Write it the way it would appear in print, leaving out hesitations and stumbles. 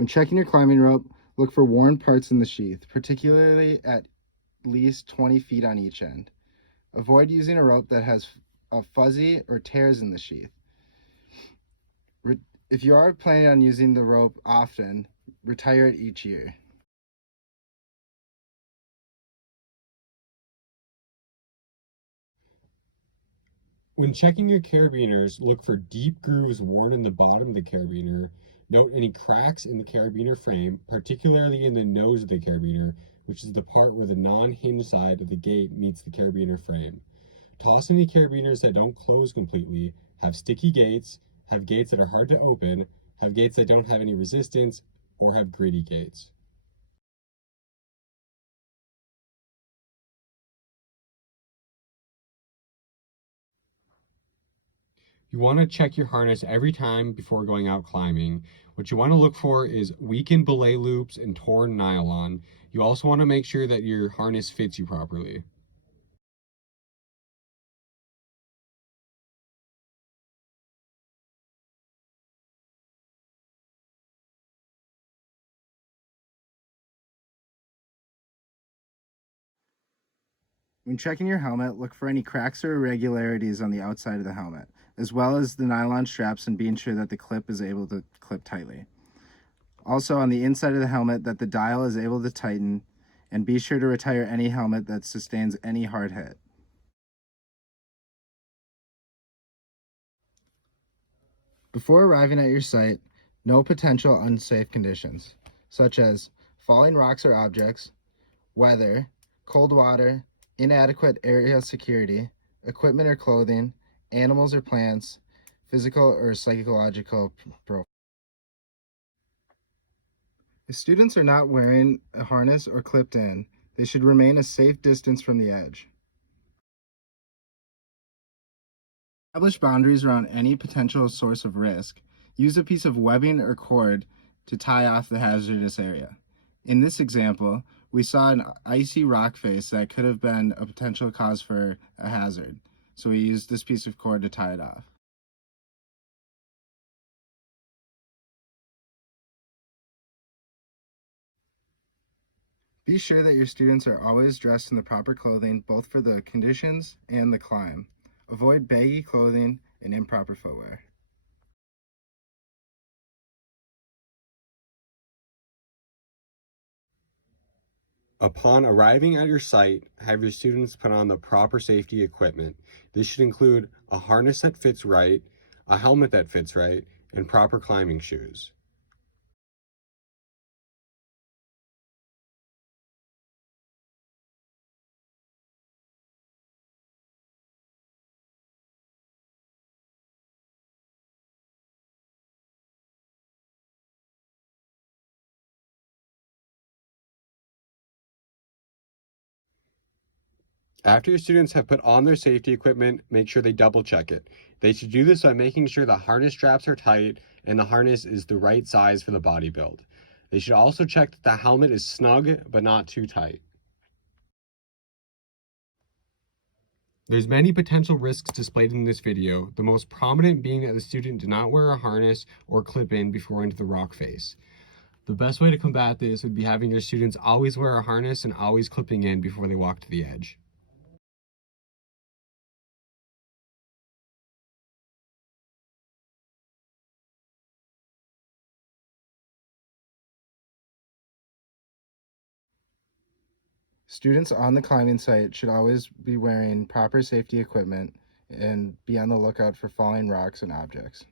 When checking your climbing rope, look for worn parts in the sheath, particularly at least 20 feet on each end. Avoid using a rope that has a fuzzy or tears in the sheath. If you are planning on using the rope often, retire it each year. When checking your carabiners, look for deep grooves worn in the bottom of the carabiner. Note any cracks in the carabiner frame, particularly in the nose of the carabiner, which is the part where the non-hinge side of the gate meets the carabiner frame. Toss any carabiners that don't close completely, have sticky gates, have gates that are hard to open, have gates that don't have any resistance, or have gritty gates. You want to check your harness every time before going out climbing. What you want to look for is weakened belay loops and torn nylon. You also want to make sure that your harness fits you properly. When checking your helmet, look for any cracks or irregularities on the outside of the helmet, as well as the nylon straps and being sure that the clip is able to clip tightly. Also on the inside of the helmet that the dial is able to tighten, and be sure to retire any helmet that sustains any hard hit. Before arriving at your site, know potential unsafe conditions, such as falling rocks or objects, weather, cold water, inadequate area security, equipment or clothing, animals or plants, physical or psychological profile. If students are not wearing a harness or clipped in, they should remain a safe distance from the edge. Establish boundaries around any potential source of risk. Use a piece of webbing or cord to tie off the hazardous area. In this example, we saw an icy rock face that could have been a potential cause for a hazard, so we used this piece of cord to tie it off. Be sure that your students are always dressed in the proper clothing, both for the conditions and the climb. Avoid baggy clothing and improper footwear. Upon arriving at your site, have your students put on the proper safety equipment. This should include a harness that fits right, a helmet that fits right, and proper climbing shoes. After your students have put on their safety equipment, make sure they double check it. They should do this by making sure the harness straps are tight and the harness is the right size for the body build. They should also check that the helmet is snug but not too tight. There's many potential risks displayed in this video, the most prominent being that the student did not wear a harness or clip in before into the rock face. The best way to combat this would be having your students always wear a harness and always clipping in before they walk to the edge. Students on the climbing site should always be wearing proper safety equipment and be on the lookout for falling rocks and objects.